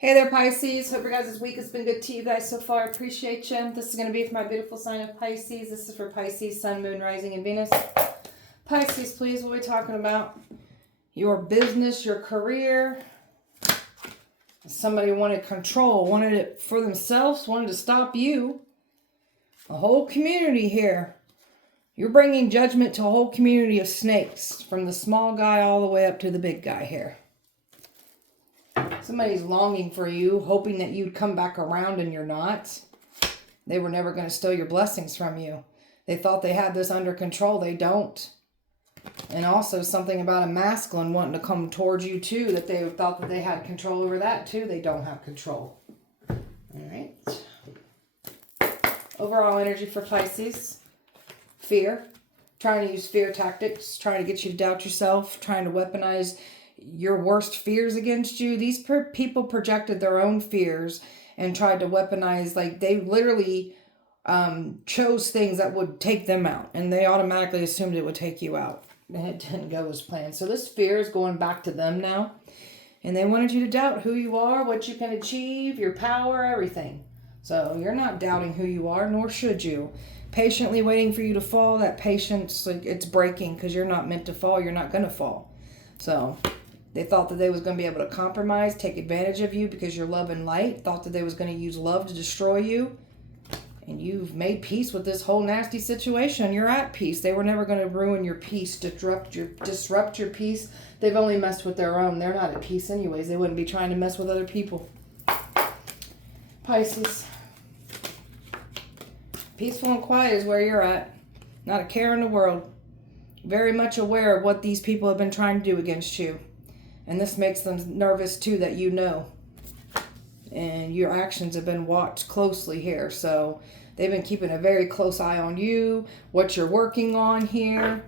Hey there, Pisces. Hope your guys' week has been good to you guys so far. Appreciate you. This is going to be for my beautiful sign of Pisces. This is for Pisces, Sun, Moon, Rising, and Venus. Pisces, please, what are we talking about? Your business, your career. Somebody wanted control, wanted it for themselves, wanted to stop you. A whole community here. You're bringing judgment to a whole community of snakes, from the small guy all the way up to the big guy here. Somebody's longing for you, hoping that you'd come back around, and you're not. They were never going to steal your blessings from you. They thought they had this under control. They don't. And also something about a masculine wanting to come towards you too, that they thought that they had control over that too. They don't have control. All right. Overall energy for Pisces. Fear. Trying to use fear tactics. Trying to get you to doubt yourself. Trying to weaponize your worst fears against you. These people projected their own fears and tried to weaponize, like they literally chose things that would take them out, and they automatically assumed it would take you out, and it didn't go as planned. So this fear is going back to them now, and they wanted you to doubt who you are, what you can achieve, your power, everything. So you're not doubting who you are, nor should you. Patiently waiting for you to fall. That patience, like, it's breaking, because you're not meant to fall. You're not going to fall. So they thought that they was going to be able to compromise, take advantage of you because you're love and light. Thought that they was going to use love to destroy you. And you've made peace with this whole nasty situation. You're at peace. They were never going to ruin your peace, disrupt your peace. They've only messed with their own. They're not at peace anyways. They wouldn't be trying to mess with other people. Pisces. Peaceful and quiet is where you're at. Not a care in the world. Very much aware of what these people have been trying to do against you. And this makes them nervous too, that you know. And your actions have been watched closely here. So they've been keeping a very close eye on you, what you're working on here.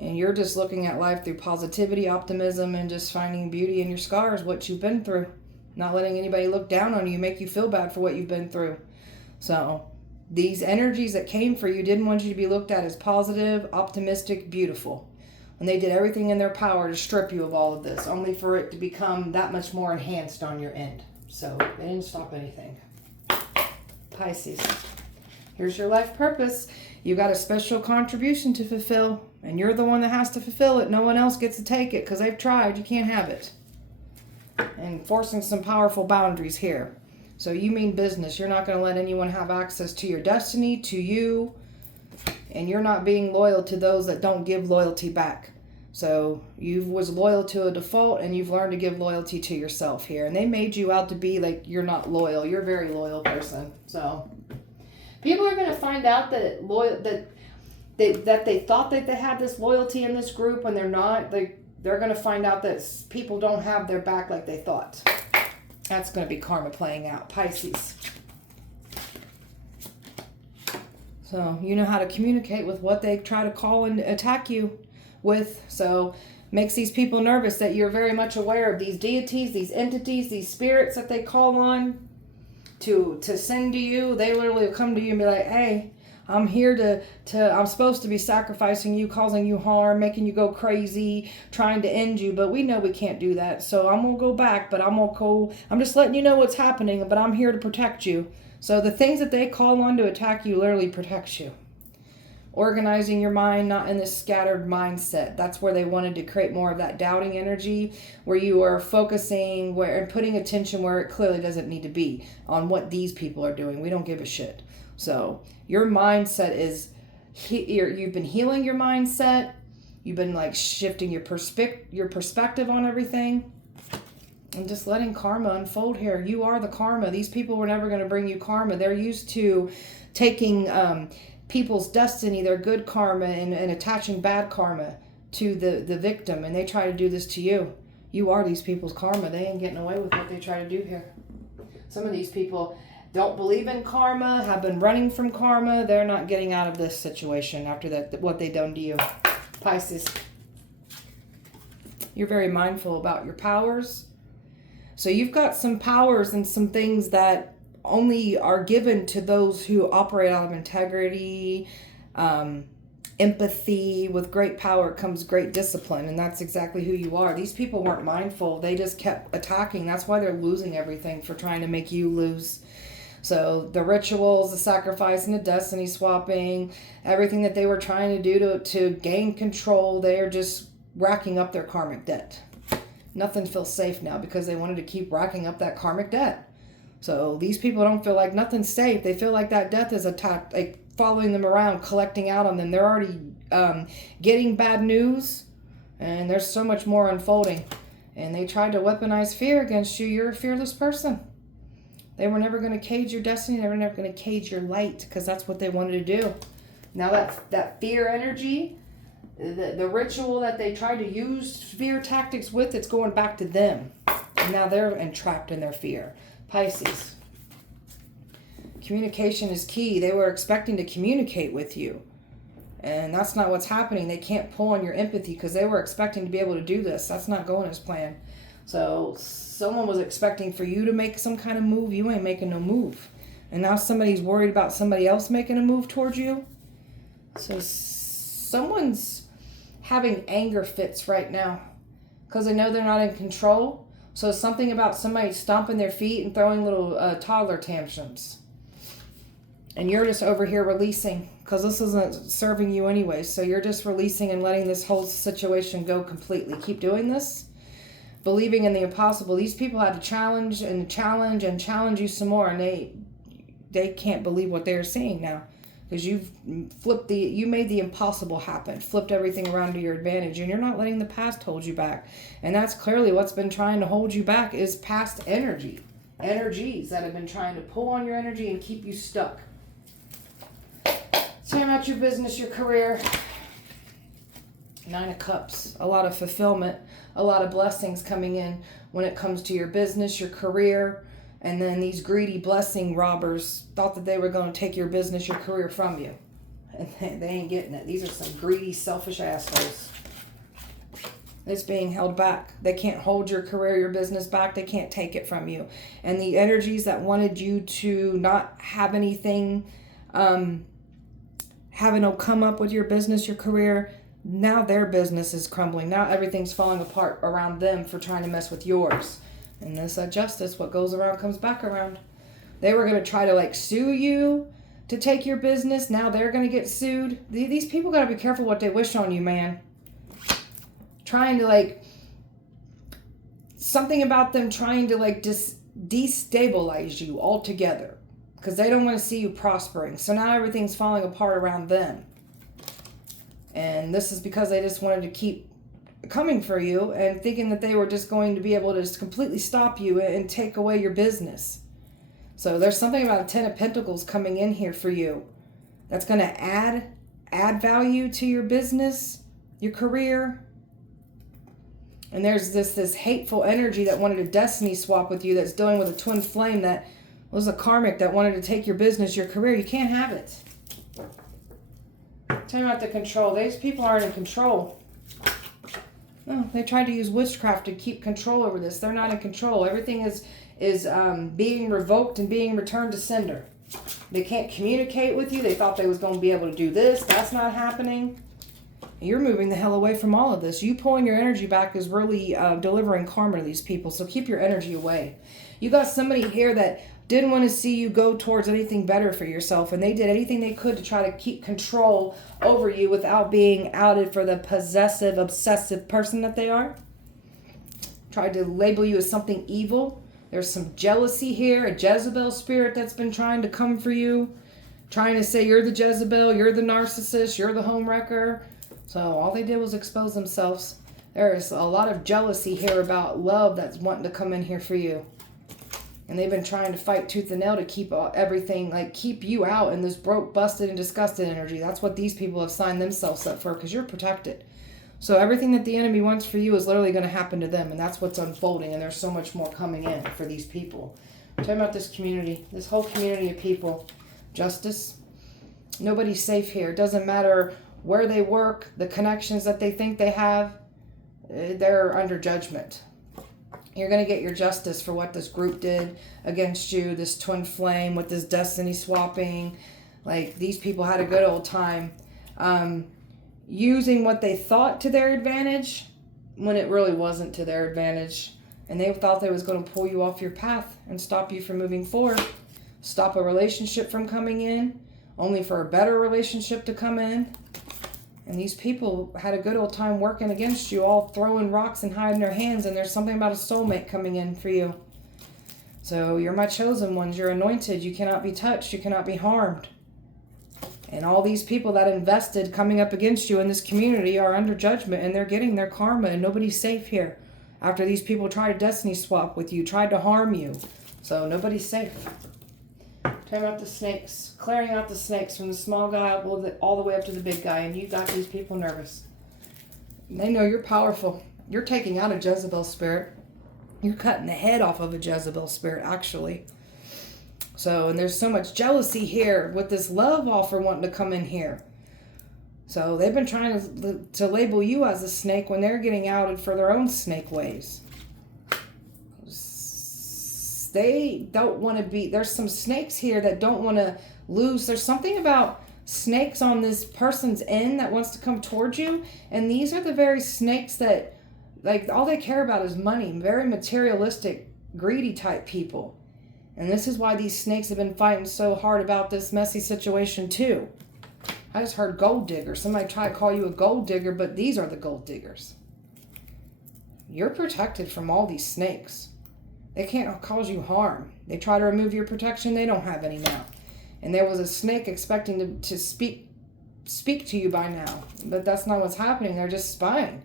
And you're just looking at life through positivity, optimism, and just finding beauty in your scars, what you've been through. Not letting anybody look down on you, make you feel bad for what you've been through. So these energies that came for you didn't want you to be looked at as positive, optimistic, beautiful. And they did everything in their power to strip you of all of this, only for it to become that much more enhanced on your end. So they didn't stop anything. Pisces. Here's your life purpose. You got a special contribution to fulfill, and you're the one that has to fulfill it. No one else gets to take it because they've tried. You can't have it. And forcing some powerful boundaries here. So you mean business. You're not going to let anyone have access to your destiny, to you. And you're not being loyal to those that don't give loyalty back. So you was loyal to a default, and you've learned to give loyalty to yourself here. And they made you out to be like you're not loyal. You're a very loyal person. So people are going to find out that they thought that they had this loyalty in this group, and they're not. They're going to find out that people don't have their back like they thought. That's going to be karma playing out. Pisces. So you know how to communicate with what they try to call and attack you with. So makes these people nervous that you're very much aware of these deities, these entities, these spirits that they call on to send to you. They literally will come to you and be like, hey, I'm here I'm supposed to be sacrificing you, causing you harm, making you go crazy, trying to end you, but we know we can't do that. So I'm going to go back, but I'm just letting you know what's happening, but I'm here to protect you. So the things that they call on to attack you literally protects you. Organizing your mind, not in this scattered mindset. That's where they wanted to create more of that doubting energy, where you are focusing and putting attention where it clearly doesn't need to be on what these people are doing. We don't give a shit. So your mindset is, you've been healing your mindset. You've been like shifting your perspective on everything. And just letting karma unfold here. You are the karma. These people were never going to bring you karma. They're used to taking people's destiny, their good karma, and attaching bad karma to the victim. And they try to do this to you. You are these people's karma. They ain't getting away with what they try to do here. Some of these people don't believe in karma, have been running from karma. They're not getting out of this situation after what they done to you. Pisces. You're very mindful about your powers. So you've got some powers and some things that only are given to those who operate out of integrity, empathy. With great power comes great discipline, and that's exactly who you are. These people weren't mindful. They just kept attacking. That's why they're losing everything, for trying to make you lose. So the rituals, the sacrifice, and the destiny swapping, everything that they were trying to do to gain control, they're just racking up their karmic debt. Nothing feels safe now because they wanted to keep racking up that karmic debt. So these people don't feel like nothing's safe. They feel like that death is attacked, like following them around, collecting out on them. They're already getting bad news, and there's so much more unfolding. And they tried to weaponize fear against you. You're a fearless person. They were never going to cage your destiny. They were never going to cage your light, because that's what they wanted to do. Now that fear energy, the ritual that they tried to use fear tactics with, it's going back to them. And now they're entrapped in their fear. Pisces. Communication is key. They were expecting to communicate with you, and that's not what's happening. They can't pull on your empathy because they were expecting to be able to do this. That's not going as planned. So someone was expecting for you to make some kind of move. You ain't making no move. And now somebody's worried about somebody else making a move towards you. So someone's having anger fits right now because they know they're not in control. So something about somebody stomping their feet and throwing little toddler tantrums. And you're just over here releasing, because this isn't serving you anyway. So you're just releasing and letting this whole situation go completely. Keep doing this. Believing in the impossible. These people had to challenge and challenge and challenge you some more. And they can't believe what they're seeing now. Because you made the impossible happen. Flipped everything around to your advantage. And you're not letting the past hold you back. And that's clearly what's been trying to hold you back, is past energy. Energies that have been trying to pull on your energy and keep you stuck. Tell me about your business, your career. 9 of Cups. A lot of fulfillment. A lot of blessings coming in when it comes to your business, your career. And then these greedy blessing robbers thought that they were going to take your business, your career from you. And they ain't getting it. These are some greedy, selfish assholes. It's being held back. They can't hold your career, your business back. They can't take it from you. And the energies that wanted you to not have anything, having to come up with your business, your career, now their business is crumbling. Now everything's falling apart around them for trying to mess with yours. And this justice, what goes around comes back around. They were going to try to sue you to take your business. Now they're going to get sued. These people got to be careful what they wish on you, man. Trying to something about them trying to destabilize you altogether, because they don't want to see you prospering. So now everything's falling apart around them. And this is because they just wanted to keep coming for you and thinking that they were just going to be able to just completely stop you and take away your business. So there's something about a 10 of Pentacles coming in here for you that's going to add value to your business, your career. And there's this hateful energy that wanted a destiny swap with you, that's dealing with a twin flame that was a karmic that wanted to take your business, your career. You can't have it. Tell me about the control. These people aren't in control. No, they tried to use witchcraft to keep control over this. They're not in control. Everything is being revoked and being returned to sender. They can't communicate with you. They thought they was going to be able to do this. That's not happening. You're moving the hell away from all of this. You pulling your energy back is really delivering karma to these people. So keep your energy away. You got somebody here that didn't want to see you go towards anything better for yourself, and they did anything they could to try to keep control over you without being outed for the possessive, obsessive person that they are. Tried to label you as something evil. There's some jealousy here, a Jezebel spirit that's been trying to come for you, trying to say you're the Jezebel, you're the narcissist, you're the homewrecker. So all they did was expose themselves. There's a lot of jealousy here about love that's wanting to come in here for you. And they've been trying to fight tooth and nail to keep everything, keep you out in this broke, busted, and disgusted energy. That's what these people have signed themselves up for, because you're protected. So everything that the enemy wants for you is literally going to happen to them. And that's what's unfolding. And there's so much more coming in for these people. Tell me about this community. This whole community of people. Justice. Nobody's safe here. It doesn't matter where they work, the connections that they think they have. They're under judgment. You're going to get your justice for what this group did against you, this twin flame with this destiny swapping. These people had a good old time. using what they thought to their advantage when it really wasn't to their advantage. And they thought they was going to pull you off your path and stop you from moving forward. Stop a relationship from coming in, only for a better relationship to come in. And these people had a good old time working against you, all throwing rocks and hiding their hands. And there's something about a soulmate coming in for you. So you're my chosen ones. You're anointed. You cannot be touched. You cannot be harmed. And all these people that invested coming up against you in this community are under judgment. And they're getting their karma. And nobody's safe here. After these people tried to destiny swap with you, tried to harm you. So nobody's safe. Turn out the snakes. Clearing out the snakes from the small guy all the way up to the big guy. And you got these people nervous. And they know you're powerful. You're taking out a Jezebel spirit. You're cutting the head off of a Jezebel spirit, actually. So, and there's so much jealousy here with this love offer wanting to come in here. So they've been trying to label you as a snake when they're getting outed for their own snake ways. They don't want to be, there's some snakes here that don't want to lose. There's something about snakes on this person's end that wants to come towards you. And these are the very snakes that, like, all they care about is money. Very materialistic, greedy type people. And this is why these snakes have been fighting so hard about this messy situation too. I just heard gold digger. Somebody tried to call you a gold digger, but these are the gold diggers. You're protected from all these snakes. They can't cause you harm. They try to remove your protection. They don't have any now. And there was a snake expecting to speak to you by now. But that's not what's happening. They're just spying.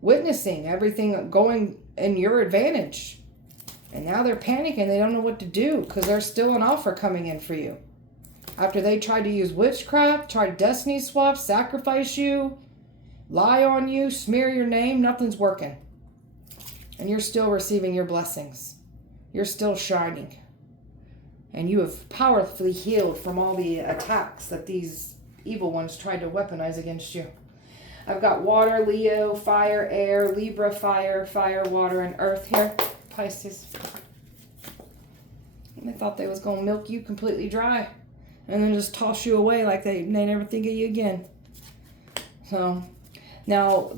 Witnessing everything going in your advantage. And now they're panicking. They don't know what to do because there's still an offer coming in for you. After they tried to use witchcraft, try to destiny swap, sacrifice you, lie on you, smear your name, nothing's working. And you're still receiving your blessings. You're still shining. And you have powerfully healed from all the attacks that these evil ones tried to weaponize against you. I've got water, Leo, fire, air, Libra, fire, water, and earth here. Pisces. And they thought they was going to milk you completely dry. And then just toss you away like they never think of you again. So, now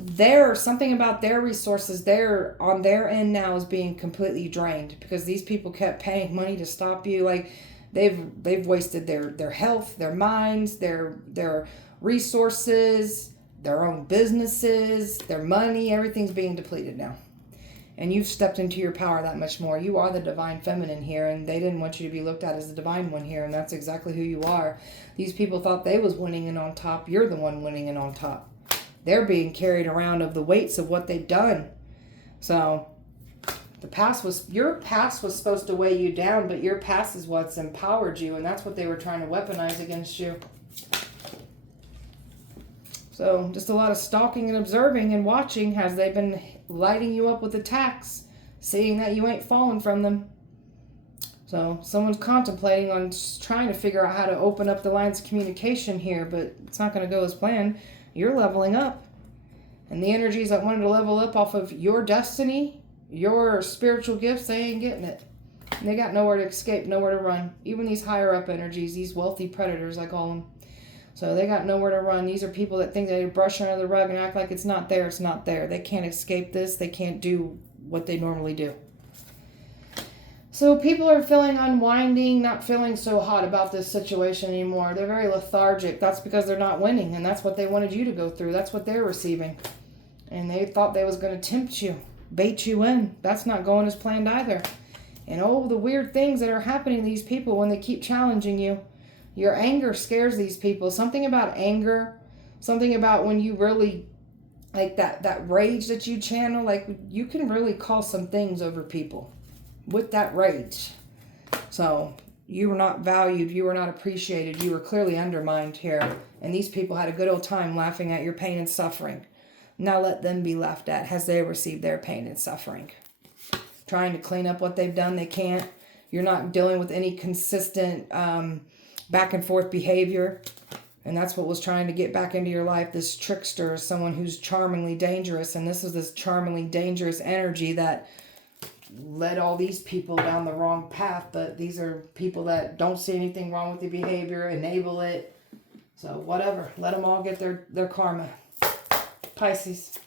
something about their resources there on their end now is being completely drained. Because these people kept paying money to stop you. Like, they've wasted their health, their minds, their resources, their own businesses, their money. Everything's being depleted now. And you've stepped into your power that much more. You are the divine feminine here, and they didn't want you to be looked at as the divine one here, and that's exactly who you are. These people thought they was winning and on top. You're the one winning and on top. They're being carried around of the weights of what they've done. So, your past was supposed to weigh you down, but your past is what's empowered you, and that's what they were trying to weaponize against you. So, just a lot of stalking and observing and watching as they've been lighting you up with attacks, seeing that you ain't fallen from them. So, someone's contemplating on trying to figure out how to open up the lines of communication here, but it's not going to go as planned. You're leveling up. And the energies that wanted to level up off of your destiny, your spiritual gifts, they ain't getting it. And they got nowhere to escape, nowhere to run. Even these higher up energies, these wealthy predators, I call them. So they got nowhere to run. These are people that think they brush under the rug and act like it's not there. It's not there. They can't escape this. They can't do what they normally do. So people are feeling unwinding, not feeling so hot about this situation anymore. They're very lethargic. That's because they're not winning. And that's what they wanted you to go through. That's what they're receiving. And they thought they was going to tempt you, bait you in. That's not going as planned either. And the weird things that are happening to these people when they keep challenging you. Your anger scares these people. Something about anger, something about when you really, like that rage that you channel, like you can really cause some things over people with that rage. So you were not valued, you were not appreciated, you were clearly undermined here. And these people had a good old time laughing at your pain and suffering. Now let them be laughed at as they receive their pain and suffering. Trying to clean up what they've done, they can't. You're not dealing with any consistent back and forth behavior. And that's what was trying to get back into your life. This trickster is someone who's charmingly dangerous. And this is this charmingly dangerous energy that led all these people down the wrong path. But these are people that don't see anything wrong with the behavior, enable it. So whatever. Let them all get their karma. Pisces.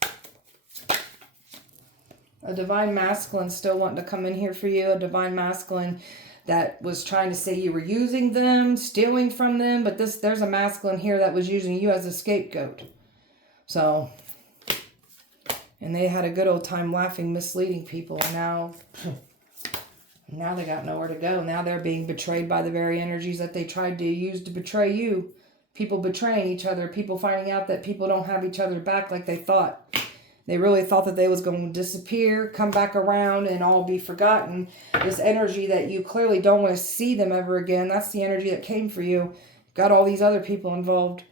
A divine masculine still wanting to come in here for you. A divine masculine that was trying to say you were using them, stealing from them. But there's a masculine here that was using you as a scapegoat. So, and they had a good old time laughing, misleading people. And now they got nowhere to go. Now they're being betrayed by the very energies that they tried to use to betray you. People betraying each other. People finding out that people don't have each other back like they thought. They really thought that they was going to disappear, come back around, and all be forgotten. This energy that you clearly don't want to see them ever again. That's the energy that came for you. Got all these other people involved.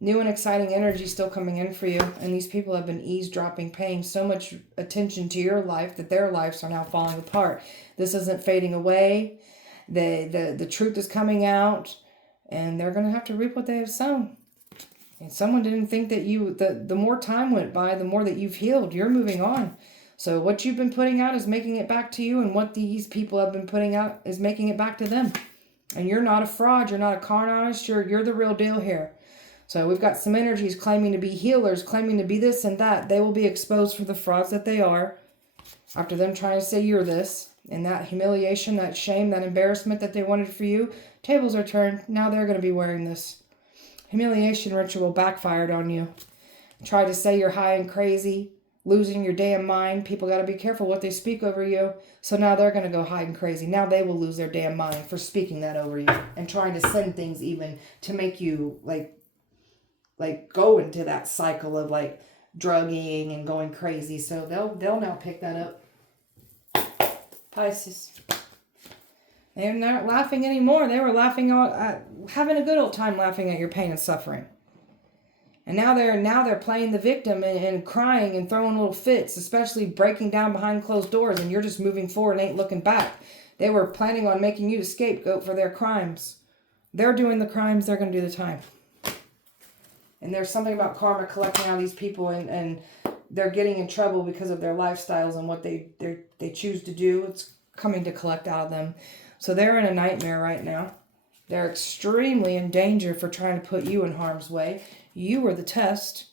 New and exciting energy still coming in for you. And these people have been eavesdropping, paying so much attention to your life that their lives are now falling apart. This isn't fading away. The truth is coming out. And they're going to have to reap what they have sown. And someone didn't think that the more time went by, the more that you've healed. You're moving on. So what you've been putting out is making it back to you. And what these people have been putting out is making it back to them. And you're not a fraud. You're not a con artist. You're the real deal here. So we've got some energies claiming to be healers, claiming to be this and that. They will be exposed for the frauds that they are. After them trying to say you're this. And that humiliation, that shame, that embarrassment that they wanted for you. Tables are turned. Now they're going to be wearing this. Humiliation ritual backfired on you. Try to say you're high and crazy, losing your damn mind. People got to be careful what they speak over you. So now they're going to go high and crazy. Now they will lose their damn mind for speaking that over you and trying to send things even to make you like go into that cycle of like drugging and going crazy. So they'll now pick that up. Pisces. They're not laughing anymore. They were laughing having a good old time laughing at your pain and suffering. And now they're playing the victim and crying and throwing little fits, especially breaking down behind closed doors, and you're just moving forward and ain't looking back. They were planning on making you the scapegoat for their crimes. They're doing the crimes, they're going to do the time. And there's something about karma collecting out these people, and they're getting in trouble because of their lifestyles and what they choose to do. It's coming to collect out of them. So they're in a nightmare right now. They're extremely in danger for trying to put you in harm's way. You were the test.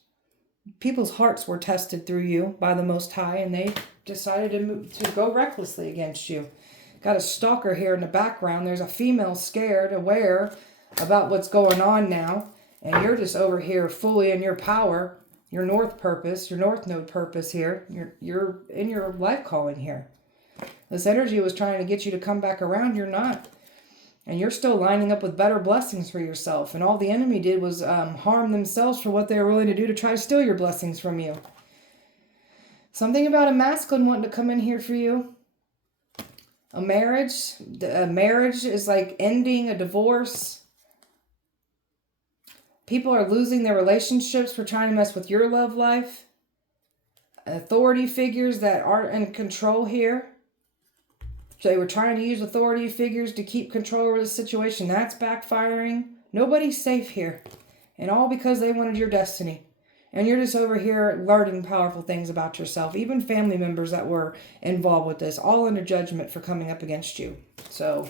People's hearts were tested through you by the Most High, and they decided to go recklessly against you. Got a stalker here in the background. There's a female scared, aware about what's going on now, and you're just over here fully in your power, your north purpose, your north node purpose here. You're in your life calling here. This energy was trying to get you to come back around. You're not. And you're still lining up with better blessings for yourself. And all the enemy did was harm themselves for what they were willing to do to try to steal your blessings from you. Something about a masculine wanting to come in here for you. A marriage. A marriage is like ending a divorce. People are losing their relationships for trying to mess with your love life. Authority figures that aren't in control here. So they were trying to use authority figures to keep control over the situation. That's backfiring. Nobody's safe here. And all because they wanted your destiny. And you're just over here learning powerful things about yourself. Even family members that were involved with this. All under judgment for coming up against you. So,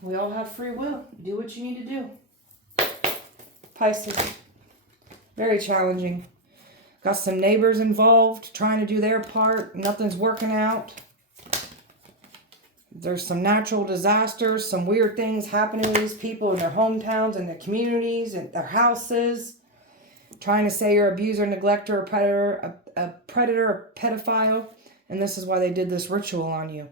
we all have free will. Do what you need to do. Pisces. Very challenging. Got some neighbors involved. Trying to do their part. Nothing's working out. There's some natural disasters, some weird things happening to these people in their hometowns, in their communities, in their houses. Trying to say you're an abuser, neglector, a predator, a pedophile. And this is why they did this ritual on you.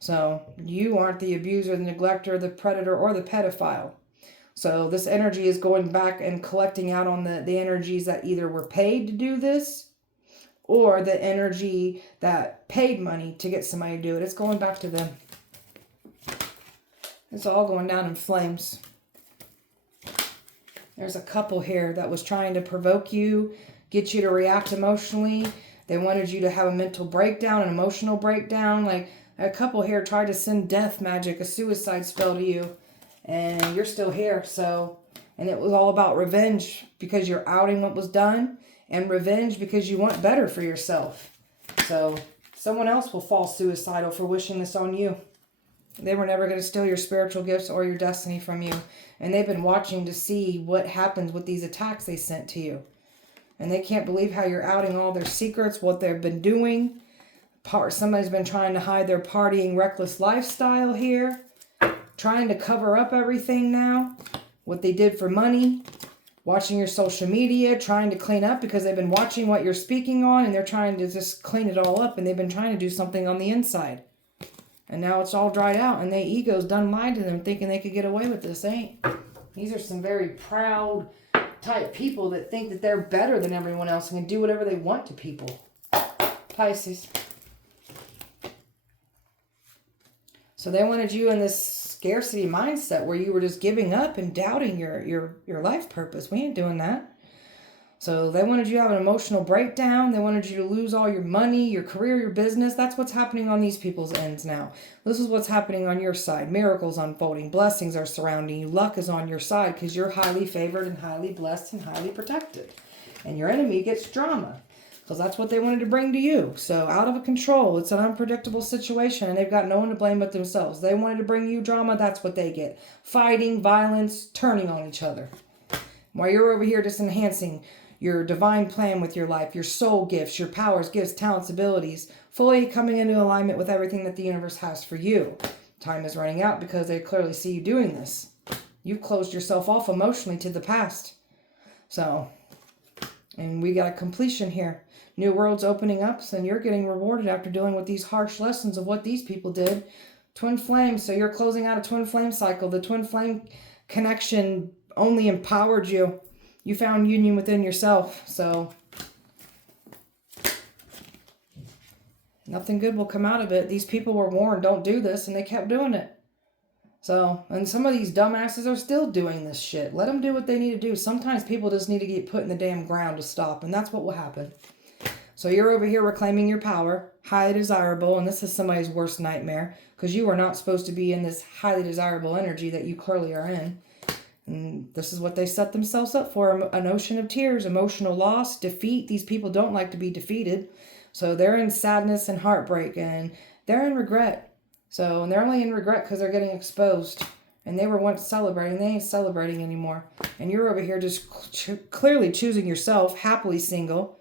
So you aren't the abuser, the neglector, the predator, or the pedophile. So this energy is going back and collecting out on the energies that either were paid to do this, or the energy that paid money to get somebody to do it. It's going back to them. It's all going down in flames. There's a couple here that was trying to provoke you, get you to react emotionally. They wanted you to have a mental breakdown, an emotional breakdown. Like a couple here tried to send death magic, a suicide spell to you. And you're still here. So, and it was all about revenge because you're outing what was done. And revenge because you want better for yourself. So someone else will fall suicidal for wishing this on you. They were never going to steal your spiritual gifts or your destiny from you. And they've been watching to see what happens with these attacks they sent to you. And they can't believe how you're outing all their secrets, what they've been doing. Somebody's been trying to hide their partying, reckless lifestyle here. Trying to cover up everything now. What they did for money. Watching your social media. Trying to clean up because they've been watching what you're speaking on. And they're trying to just clean it all up. And they've been trying to do something on the inside. And now it's all dried out. And their ego's done lied to them thinking they could get away with this. These are some very proud type people that think that they're better than everyone else and can do whatever they want to people. Pisces. So they wanted you in this scarcity mindset where you were just giving up and doubting your life purpose. We ain't doing that. So they wanted you to have an emotional breakdown. They wanted you to lose all your money, your career, your business. That's what's happening on these people's ends now. This is what's happening on your side. Miracles unfolding. Blessings are surrounding you. Luck is on your side because you're highly favored and highly blessed and highly protected. And your enemy gets drama because that's what they wanted to bring to you. So out of control. It's an unpredictable situation and they've got no one to blame but themselves. They wanted to bring you drama. That's what they get. Fighting, violence, turning on each other. While you're over here just enhancing your divine plan with your life, your soul gifts, your powers, gifts, talents, abilities, fully coming into alignment with everything that the universe has for you. Time is running out because they clearly see you doing this. You've closed yourself off emotionally to the past. So, and we got a completion here. New worlds opening up, and you're getting rewarded after dealing with these harsh lessons of what these people did. Twin flames, so you're closing out a twin flame cycle. The twin flame connection only empowered you. You found union within yourself, so nothing good will come out of it. These people were warned, don't do this, and they kept doing it. So, and some of these dumbasses are still doing this shit. Let them do what they need to do. Sometimes people just need to get put in the damn ground to stop, and that's what will happen. So you're over here reclaiming your power, highly desirable, and this is somebody's worst nightmare, because you are not supposed to be in this highly desirable energy that you clearly are in. And this is what they set themselves up for, an ocean of tears, emotional loss, defeat. These people don't like to be defeated. So they're in sadness and heartbreak, and they're in regret. So, and they're only in regret because they're getting exposed. And they were once celebrating. They ain't celebrating anymore. And you're over here just clearly choosing yourself, happily single,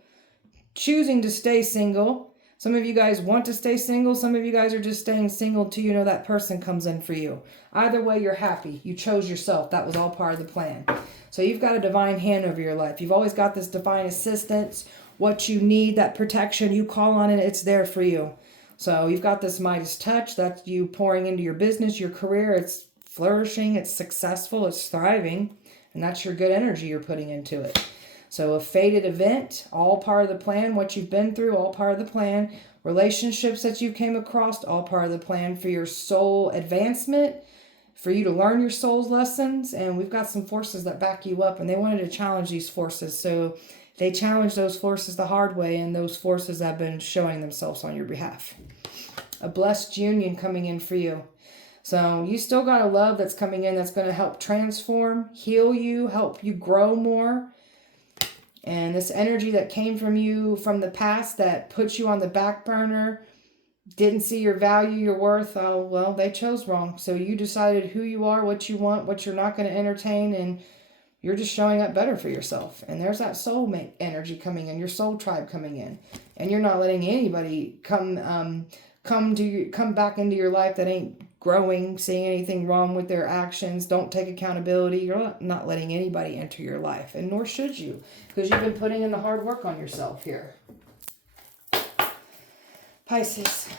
choosing to stay single. Some of you guys want to stay single. Some of you guys are just staying single until you know that person comes in for you. Either way, you're happy. You chose yourself. That was all part of the plan. So you've got a divine hand over your life. You've always got this divine assistance. What you need, that protection, you call on it, it's there for you. So you've got this Midas touch. That's you pouring into your business, your career. It's flourishing. It's successful. It's thriving. And that's your good energy you're putting into it. So a fated event, all part of the plan. What you've been through, all part of the plan. Relationships that you came across, all part of the plan for your soul advancement, for you to learn your soul's lessons. And we've got some forces that back you up, and they wanted to challenge these forces. So they challenged those forces the hard way, and those forces have been showing themselves on your behalf. A blessed union coming in for you. So you still got a love that's coming in that's going to help transform, heal you, help you grow more. And this energy that came from you from the past that puts you on the back burner, didn't see your value, your worth, oh, well, they chose wrong. So you decided who you are, what you want, what you're not going to entertain, and you're just showing up better for yourself. And there's that soulmate energy coming in, your soul tribe coming in. And you're not letting anybody come back into your life that ain't growing, seeing anything wrong with their actions, don't take accountability. You're not letting anybody enter your life, and nor should you, because you've been putting in the hard work on yourself here. Pisces,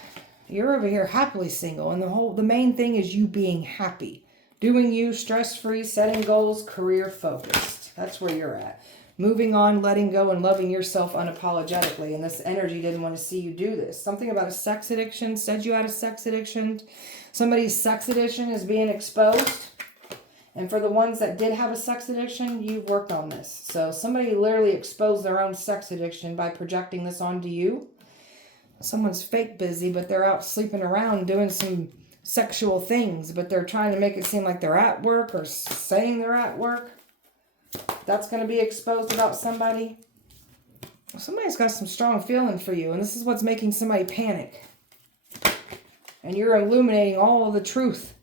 you're over here happily single, and the main thing is you being happy, doing you, stress-free, setting goals, career focused. That's where you're at. Moving on, letting go, and loving yourself unapologetically. And this energy didn't want to see you do this. Something about a sex addiction, said you had a sex addiction. Somebody's sex addiction is being exposed. And for the ones that did have a sex addiction, you've worked on this. So somebody literally exposed their own sex addiction by projecting this onto you. Someone's fake busy, but they're out sleeping around doing some sexual things, but they're trying to make it seem like they're at work or saying they're at work. That's going to be exposed about somebody. Somebody's got some strong feeling for you, and this is what's making somebody panic. And you're illuminating all of the truth.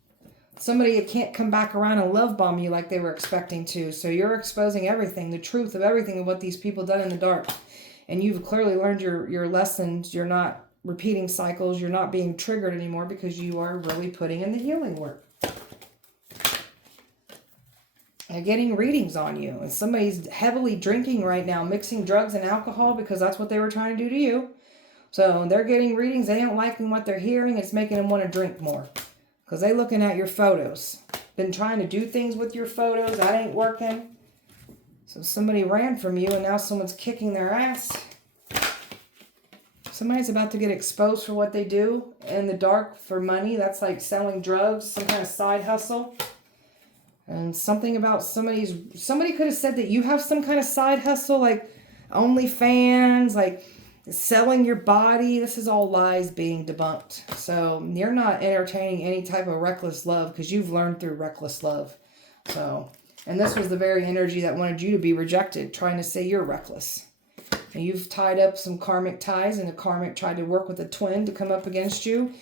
Somebody can't come back around and love bomb you like they were expecting to. So you're exposing everything, the truth of everything of what these people done in the dark. And you've clearly learned your lessons. You're not repeating cycles. You're not being triggered anymore because you are really putting in the healing work. They're getting readings on you. And somebody's heavily drinking right now, mixing drugs and alcohol because that's what they were trying to do to you. So they're getting readings. They ain't liking what they're hearing. It's making them want to drink more. Because they looking at your photos. Been trying to do things with your photos. That ain't working. So somebody ran from you and now someone's kicking their ass. Somebody's about to get exposed for what they do in the dark for money. That's like selling drugs, some kind of side hustle. And something about somebody could have said that you have some kind of side hustle, like OnlyFans, like selling your body. This is all lies being debunked. So you're not entertaining any type of reckless love because you've learned through reckless love. So, and this was the very energy that wanted you to be rejected, trying to say you're reckless. And you've tied up some karmic ties, and the karmic tried to work with a twin to come up against you.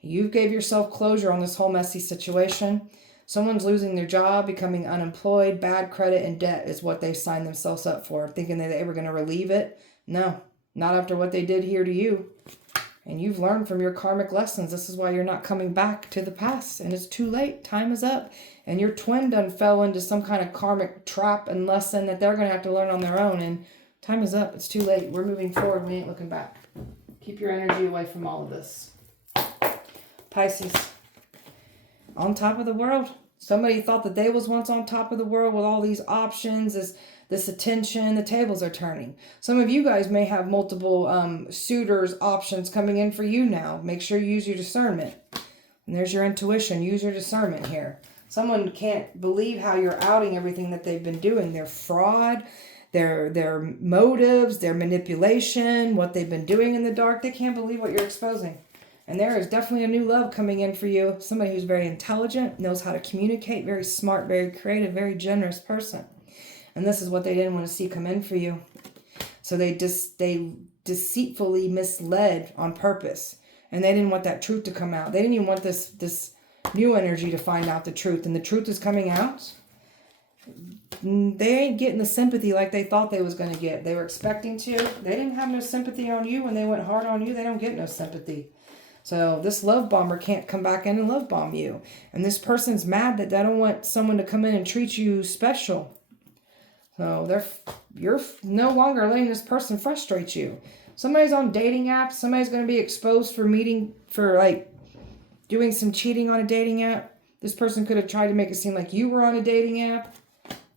You gave yourself closure on this whole messy situation. Someone's losing their job, becoming unemployed, bad credit, and debt is what they signed themselves up for, thinking that they were going to relieve it. No, not after what they did here to you. And you've learned from your karmic lessons. This is why you're not coming back to the past. And it's too late. Time is up. And your twin done fell into some kind of karmic trap and lesson that they're going to have to learn on their own. And time is up. It's too late. We're moving forward. We ain't looking back. Keep your energy away from all of this. Pisces. On top of the world. Somebody thought that they was once on top of the world with all these options, this attention. The tables are turning. Some of you guys may have multiple suitors options coming in for you now. Make sure you use your discernment. And there's your intuition. Use your discernment here. Someone can't believe how you're outing everything that they've been doing. Their fraud, their motives, their manipulation, what they've been doing in the dark. They can't believe what you're exposing. And there is definitely a new love coming in for you. Somebody who's very intelligent, knows how to communicate, very smart, very creative, very generous person. And this is what they didn't want to see come in for you. So they deceitfully misled on purpose. And they didn't want that truth to come out. They didn't even want this new energy to find out the truth. And the truth is coming out. They ain't getting the sympathy like they thought they was going to get. They were expecting to. They didn't have no sympathy on you. When they went hard on you, they don't get no sympathy. So this love bomber can't come back in and love bomb you. And this person's mad that they don't want someone to come in and treat you special. So you're no longer letting this person frustrate you. Somebody's on dating apps. Somebody's going to be exposed for doing some cheating on a dating app. This person could have tried to make it seem like you were on a dating app.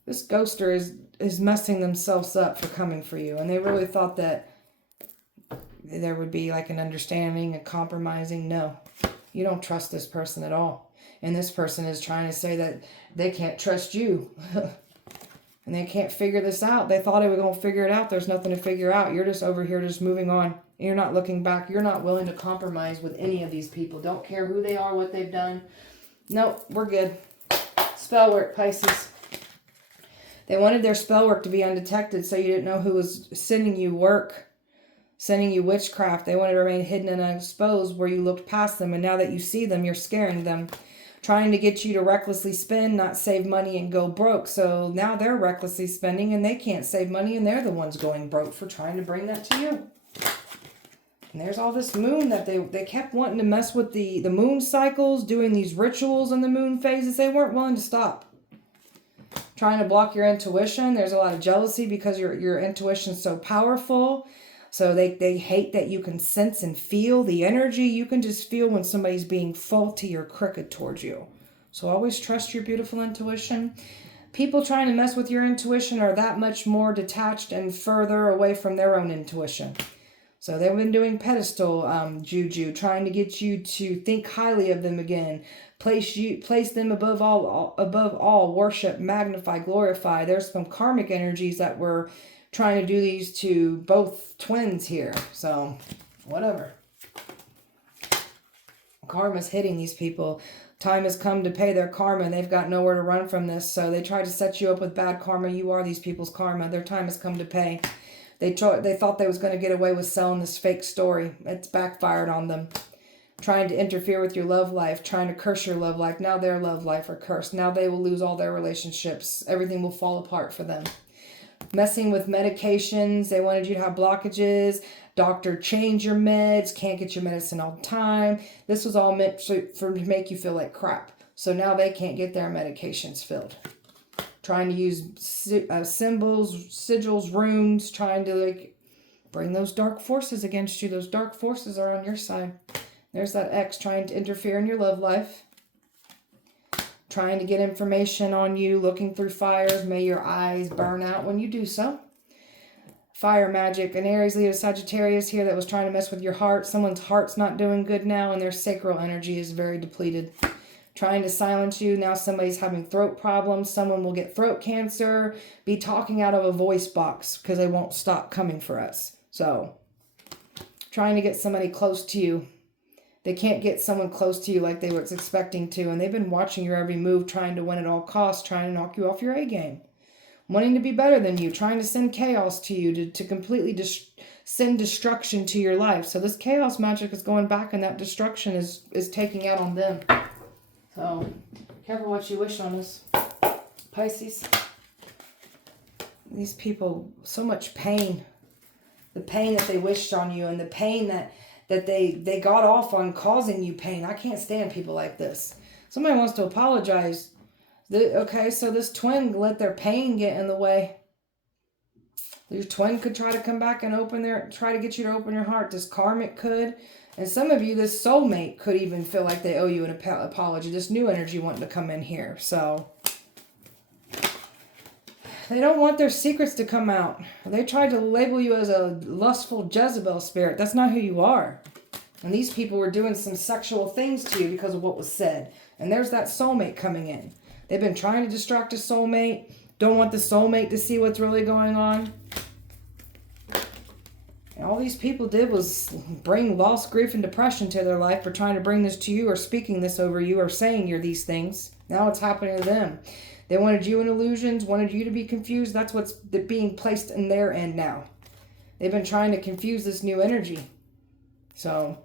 This ghoster is messing themselves up for coming for you. And they really thought that there would be like an understanding, a compromising. No, you don't trust this person at all. And this person is trying to say that they can't trust you. And they can't figure this out. They thought they were going to figure it out. There's nothing to figure out. You're just over here just moving on. You're not looking back. You're not willing to compromise with any of these people. Don't care who they are, what they've done. Nope, we're good. Spellwork, Pisces. They wanted their spellwork to be undetected so you didn't know who was sending you work, sending you witchcraft. They wanted to remain hidden and unexposed where you looked past them. And now that you see them, you're scaring them. Trying to get you to recklessly spend, not save money and go broke. So now they're recklessly spending and they can't save money and they're the ones going broke for trying to bring that to you. And there's all this moon that they kept wanting to mess with the moon cycles, doing these rituals in the moon phases. They weren't willing to stop. Trying to block your intuition. There's a lot of jealousy because your intuition's so powerful. So they hate that you can sense and feel the energy. You can just feel when somebody's being faulty or crooked towards you. So always trust your beautiful intuition. People trying to mess with your intuition are that much more detached and further away from their own intuition. So they've been doing pedestal juju, trying to get you to think highly of them again. Place them above all, worship, magnify, glorify. There's some karmic energies that were trying to do these to both twins here. So, whatever. Karma's hitting these people. Time has come to pay their karma, and they've got nowhere to run from this. So they tried to set you up with bad karma. You are these people's karma. Their time has come to pay. They thought they was going to get away with selling this fake story. It's backfired on them. trying to interfere with your love life, trying to curse your love life. Now their love life are cursed. Now they will lose all their relationships. Everything will fall apart for them. Messing with medications. They wanted you to have blockages. Doctor, change your meds. Can't get your medicine all the time. This was all meant to make you feel like crap. So now they can't get their medications filled. Trying to use symbols, sigils, runes. Trying to like bring those dark forces against you. Those dark forces are on your side. There's that ex trying to interfere in your love life. Trying to get information on you, looking through fires. May your eyes burn out when you do so. Fire magic, an Aries, Leo, Sagittarius here that was trying to mess with your heart. Someone's heart's not doing good now and their sacral energy is very depleted. Trying to silence you. Now somebody's having throat problems. Someone will get throat cancer. Be talking out of a voice box because they won't stop coming for us. So, trying to get somebody close to you. They can't get someone close to you like they were expecting to. And they've been watching your every move, trying to win at all costs, trying to knock you off your A game. Wanting to be better than you, trying to send chaos to you, to completely send destruction to your life. So this chaos magic is going back and that destruction is taking out on them. So, careful what you wish on us, Pisces. These people, so much pain. The pain that they wished on you and the pain that they got off on causing you pain. I can't stand people like this. Somebody wants to apologize. Okay, so this twin let their pain get in the way. Your twin could try to come back and try to get you to open your heart. This karmic could. And some of you, this soulmate could even feel like they owe you an apology. This new energy wanting to come in here. So, they don't want their secrets to come out. They tried to label you as a lustful Jezebel spirit. That's not who you are. And these people were doing some sexual things to you because of what was said. And there's that soulmate coming in. They've been trying to distract a soulmate. Don't want the soulmate to see what's really going on. And all these people did was bring loss, grief, and depression to their life for trying to bring this to you or speaking this over you or saying you're these things. Now it's happening to them. They wanted you in illusions, wanted you to be confused. That's what's being placed in their end now. They've been trying to confuse this new energy. So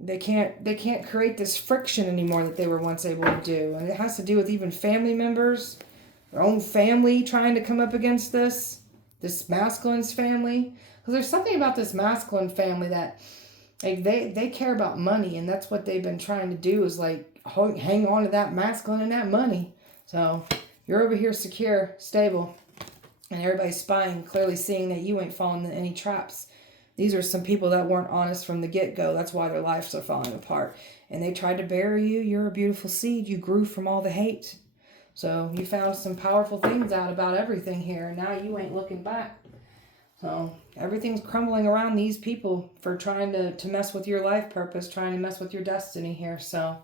they can't create this friction anymore that they were once able to do. And it has to do with even family members, their own family trying to come up against this masculine's family. Because there's something about this masculine family that like they care about money, and that's what they've been trying to do is like hang on to that masculine and that money. So you're over here secure, stable, and everybody's spying, clearly seeing that you ain't falling into any traps. These are some people that weren't honest from the get-go. That's why their lives are falling apart. And they tried to bury you. You're a beautiful seed. You grew from all the hate. So you found some powerful things out about everything here. And now you ain't looking back. So everything's crumbling around these people for trying to mess with your life purpose, trying to mess with your destiny here. So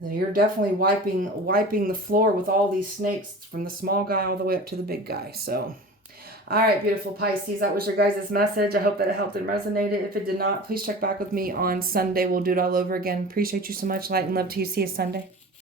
you're definitely wiping the floor with all these snakes from the small guy all the way up to the big guy. So, all right, beautiful Pisces, that was your guys' message. I hope that it helped and resonated. If it did not, please check back with me on Sunday. We'll do it all over again. Appreciate you so much. Light and love to you. See you Sunday.